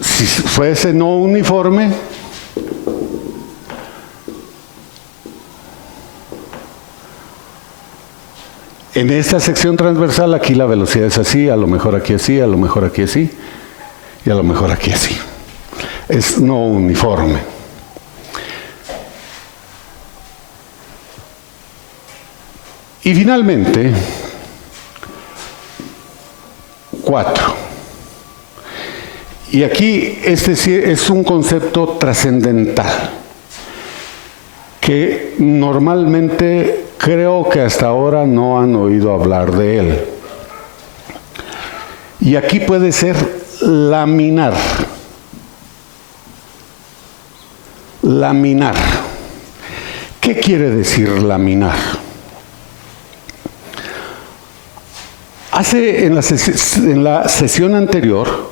Si fuese no uniforme, en esta sección transversal aquí la velocidad es así, a lo mejor aquí así, a lo mejor aquí así, y a lo mejor aquí así. Es no uniforme. Y finalmente, 4. Y aquí este sí es un concepto trascendental, que normalmente creo que hasta ahora no han oído hablar de él. Y aquí puede ser laminar. Laminar. ¿Qué quiere decir laminar? En la sesión anterior,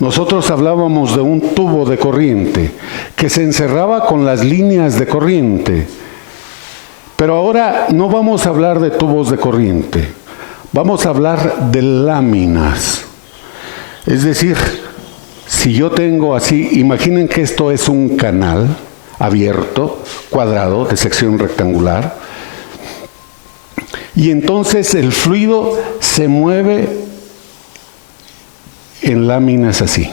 nosotros hablábamos de un tubo de corriente que se encerraba con las líneas de corriente. Pero ahora no vamos a hablar de tubos de corriente, vamos a hablar de láminas. Es decir, si yo tengo así, imaginen que esto es un canal abierto, cuadrado, de sección rectangular, y entonces el fluido se mueve en láminas así.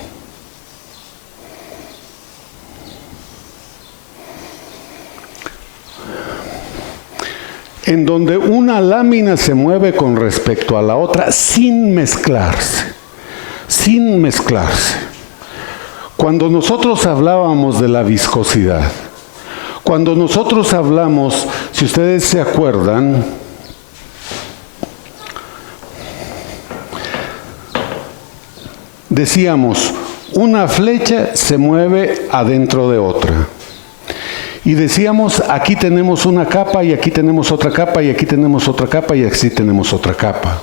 En donde una lámina se mueve con respecto a la otra sin mezclarse, sin mezclarse. Cuando nosotros hablábamos de la viscosidad, cuando nosotros hablamos, si ustedes se acuerdan, decíamos, una flecha se mueve adentro de otra. Y decíamos, aquí tenemos una capa y aquí tenemos otra capa y aquí tenemos otra capa y aquí tenemos otra capa.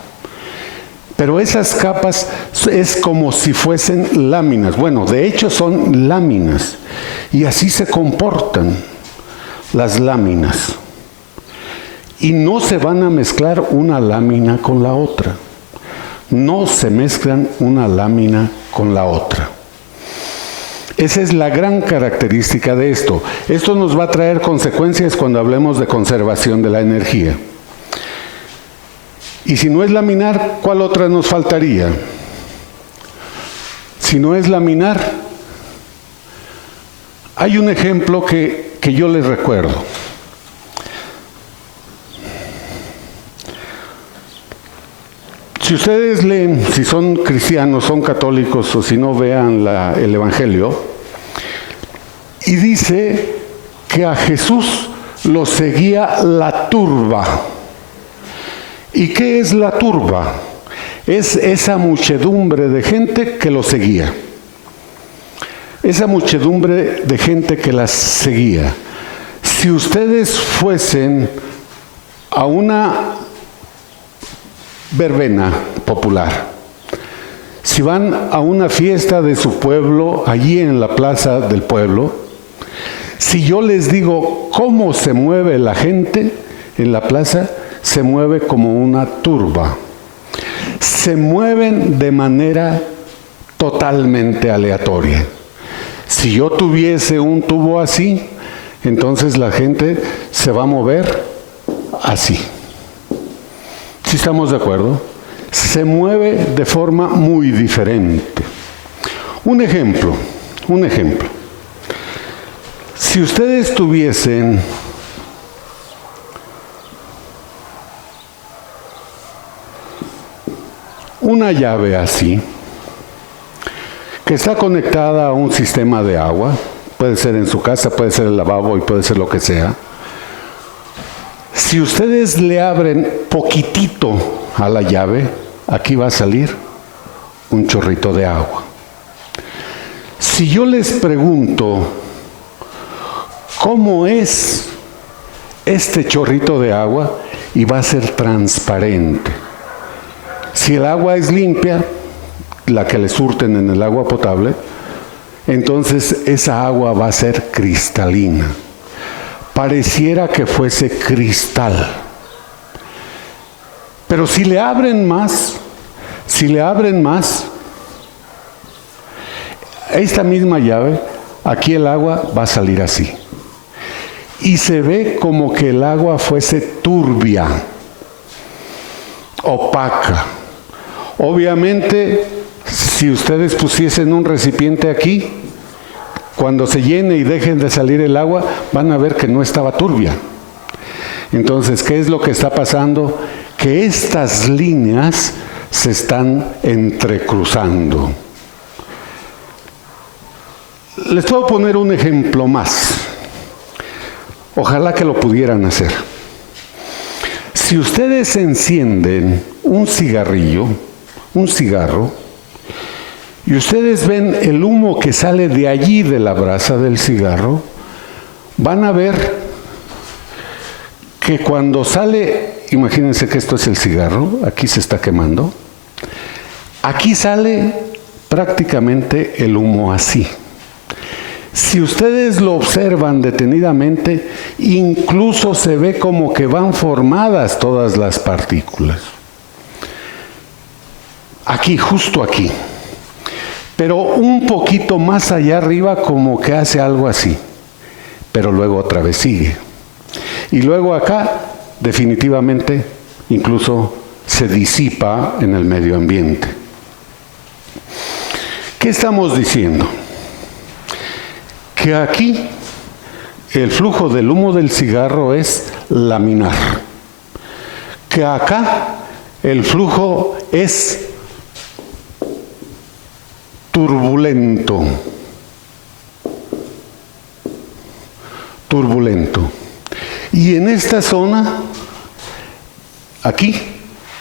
Pero esas capas es como si fuesen láminas. Bueno, de hecho son láminas. Y así se comportan las láminas. Y no se van a mezclar una lámina con la otra. No se mezclan una lámina con la otra. Esa es la gran característica de esto. Esto nos va a traer consecuencias cuando hablemos de conservación de la energía. Y si no es laminar, ¿cuál otra nos faltaría? Si no es laminar, hay un ejemplo que yo les recuerdo. Si ustedes leen, si son cristianos, son católicos o si no, vean el Evangelio, y dice que a Jesús lo seguía la turba. ¿Y qué es la turba? Es esa muchedumbre de gente que lo seguía. Esa muchedumbre de gente que las seguía. Si ustedes fuesen a una verbena popular, si van a una fiesta de su pueblo, allí en la plaza del pueblo, si yo les digo cómo se mueve la gente en la plaza, se mueve como una turba. Se mueven de manera totalmente aleatoria. Si yo tuviese un tubo así, entonces la gente se va a mover así. ¿Sí estamos de acuerdo? Se mueve de forma muy diferente. Un ejemplo. Si ustedes tuviesen una llave así, que está conectada a un sistema de agua, puede ser en su casa, puede ser el lavabo y puede ser lo que sea. Si ustedes le abren poquitito a la llave, aquí va a salir un chorrito de agua. Si yo les pregunto, ¿cómo es este chorrito de agua? Y va a ser transparente. Si el agua es limpia, la que le surten en el agua potable, entonces esa agua va a ser cristalina. Pareciera que fuese cristal. Pero si le abren más, esta misma llave, aquí el agua va a salir así. Y se ve como que el agua fuese turbia, opaca. Obviamente, si ustedes pusiesen un recipiente aquí, cuando se llene y dejen de salir el agua, van a ver que no estaba turbia. Entonces, ¿qué es lo que está pasando? Que estas líneas se están entrecruzando. Les puedo poner un ejemplo más. Ojalá que lo pudieran hacer. Si ustedes encienden un cigarro, y ustedes ven el humo que sale de allí de la brasa del cigarro, van a ver que cuando sale, imagínense que esto es el cigarro, aquí se está quemando, aquí sale prácticamente el humo así. Si ustedes lo observan detenidamente, incluso se ve como que van formadas todas las partículas. Aquí, justo aquí. Pero un poquito más allá arriba como que hace algo así. Pero luego otra vez sigue. Y luego acá, definitivamente, incluso se disipa en el medio ambiente. ¿Qué estamos diciendo? Que aquí el flujo del humo del cigarro es laminar. Que acá el flujo es turbulento. Y en esta zona, aquí,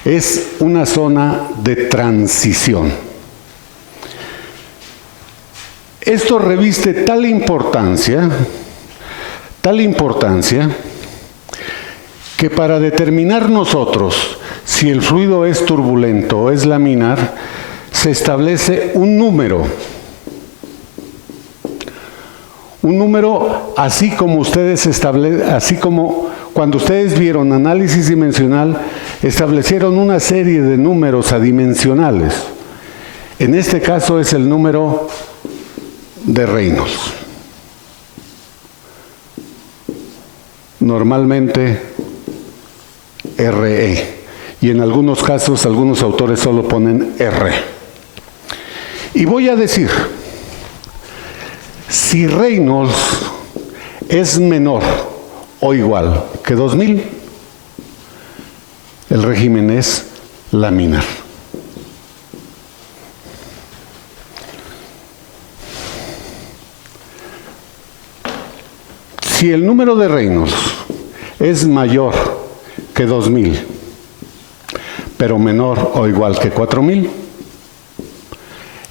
es una zona de transición. Esto reviste tal importancia, que para determinar nosotros si el fluido es turbulento o es laminar, se establece un número. Un número así como cuando ustedes vieron análisis dimensional, establecieron una serie de números adimensionales. En este caso es el número de Reynolds. Normalmente RE. Y en algunos casos, algunos autores solo ponen R. Y voy a decir, si Reynolds es menor o igual que 2000, el régimen es laminar. Si el número de Reynolds es mayor que 2000, pero menor o igual que 4000,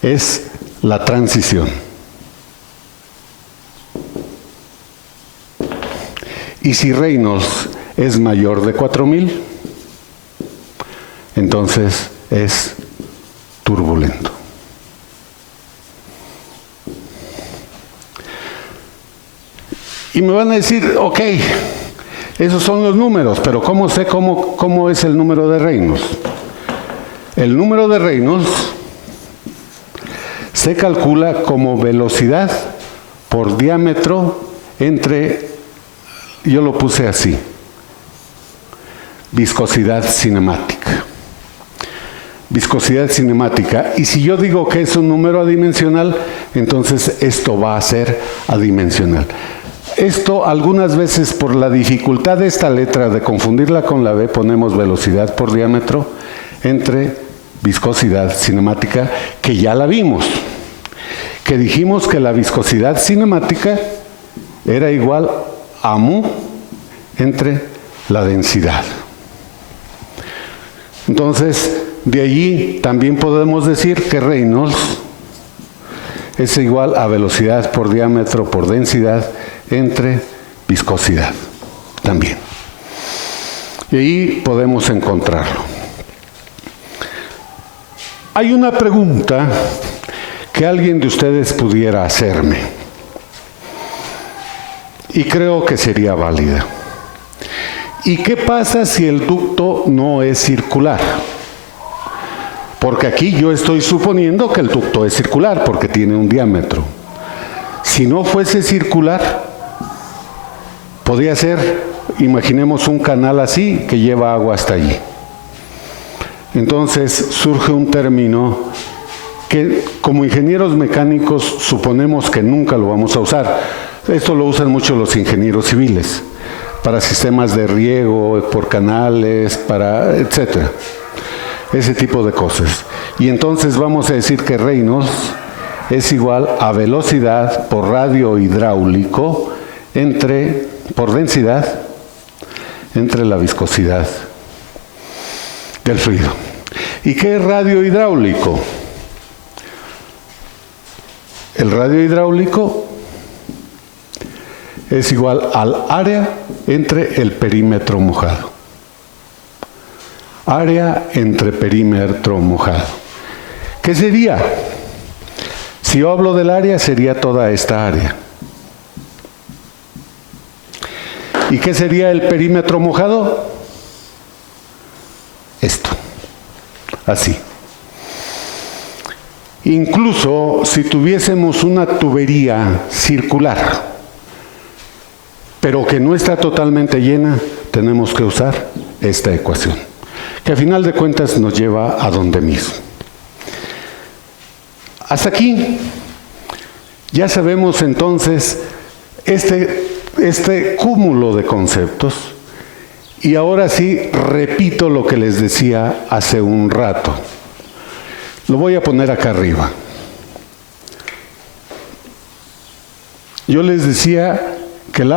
es la transición. Y si Reynolds es mayor de 4000, entonces es turbulento. Y me van a decir, ok, esos son los números, pero ¿cómo sé cómo es el número de Reynolds? El número de Reynolds se calcula como velocidad por diámetro entre, yo lo puse así, viscosidad cinemática. Viscosidad cinemática. Y si yo digo que es un número adimensional, entonces esto va a ser adimensional. Esto algunas veces por la dificultad de esta letra de confundirla con la B, ponemos velocidad por diámetro entre viscosidad cinemática, que ya la vimos. Que dijimos que la viscosidad cinemática era igual a mu entre la densidad. Entonces, de allí también podemos decir que Reynolds es igual a velocidad por diámetro por densidad entre viscosidad también. Y ahí podemos encontrarlo. Hay una pregunta que alguien de ustedes pudiera hacerme, y creo que sería válida. ¿Y qué pasa si el ducto no es circular? Porque aquí yo estoy suponiendo que el ducto es circular, porque tiene un diámetro. Si no fuese circular, podría ser, imaginemos un canal así, que lleva agua hasta allí. Entonces surge un término que como ingenieros mecánicos suponemos que nunca lo vamos a usar. Esto lo usan mucho los ingenieros civiles, para sistemas de riego, por canales, para etcétera. Ese tipo de cosas. Y entonces vamos a decir que Reynolds es igual a velocidad por radio hidráulico por densidad entre la viscosidad del fluido. ¿Y qué es radio hidráulico? El radio hidráulico es igual al área entre el perímetro mojado. Área entre perímetro mojado. ¿Qué sería? Si yo hablo del área, sería toda esta área. ¿Y qué sería el perímetro mojado? Esto. Así. Incluso si tuviésemos una tubería circular, pero que no está totalmente llena, tenemos que usar esta ecuación, que a final de cuentas nos lleva a donde mismo. Hasta aquí ya sabemos entonces este cúmulo de conceptos, y ahora sí repito lo que les decía hace un rato. Lo voy a poner acá arriba. Yo les decía que de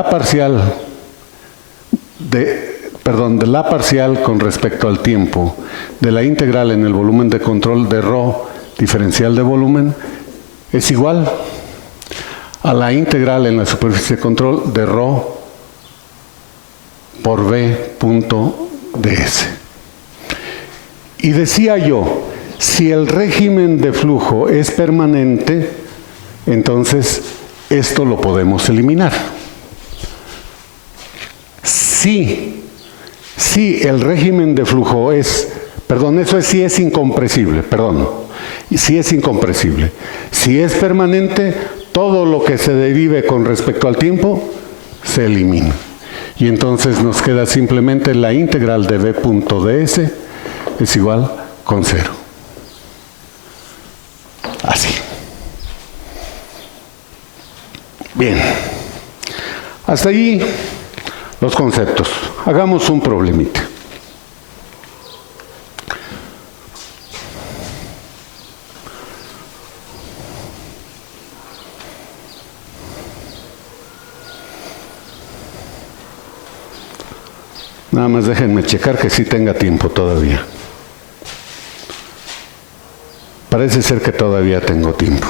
la parcial con respecto al tiempo, de la integral en el volumen de control de ρ diferencial de volumen, es igual a la integral en la superficie de control de ρ por v punto ds. Y decía yo, si el régimen de flujo es permanente, entonces esto lo podemos eliminar. Si el régimen de flujo es, eso es si es incompresible, si es incompresible. Si es permanente, todo lo que se derive con respecto al tiempo se elimina. Y entonces nos queda simplemente la integral de v punto ds es igual con 0. Así. Bien. Hasta ahí los conceptos. Hagamos un problemita. Nada más déjenme checar que sí tenga tiempo todavía. Parece ser que todavía tengo tiempo.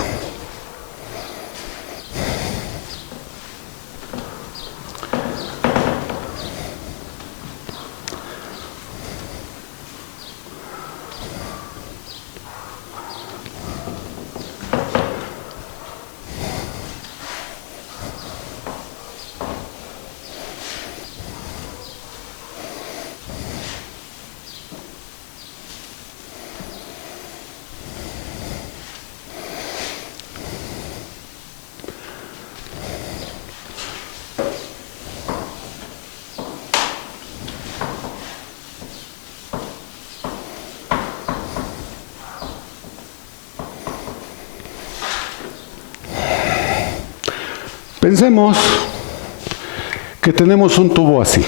Pensemos que tenemos un tubo así.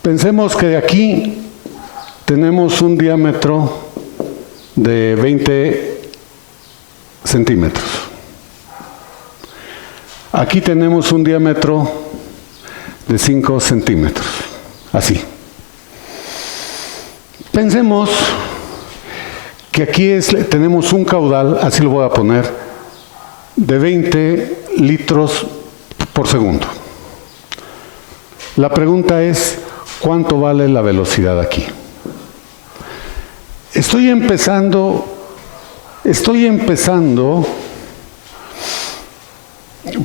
Pensemos que de aquí tenemos un diámetro de 20 centímetros. Aquí tenemos un diámetro de 5 centímetros. Así. Pensemos que aquí tenemos un caudal, así lo voy a poner, de 20 litros por segundo. La pregunta es, ¿cuánto vale la velocidad aquí? Estoy empezando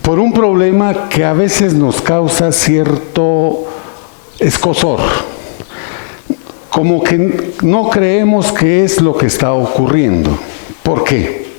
por un problema que a veces nos causa cierto escozor. como que no creemos que es lo que está ocurriendo. ¿Por qué?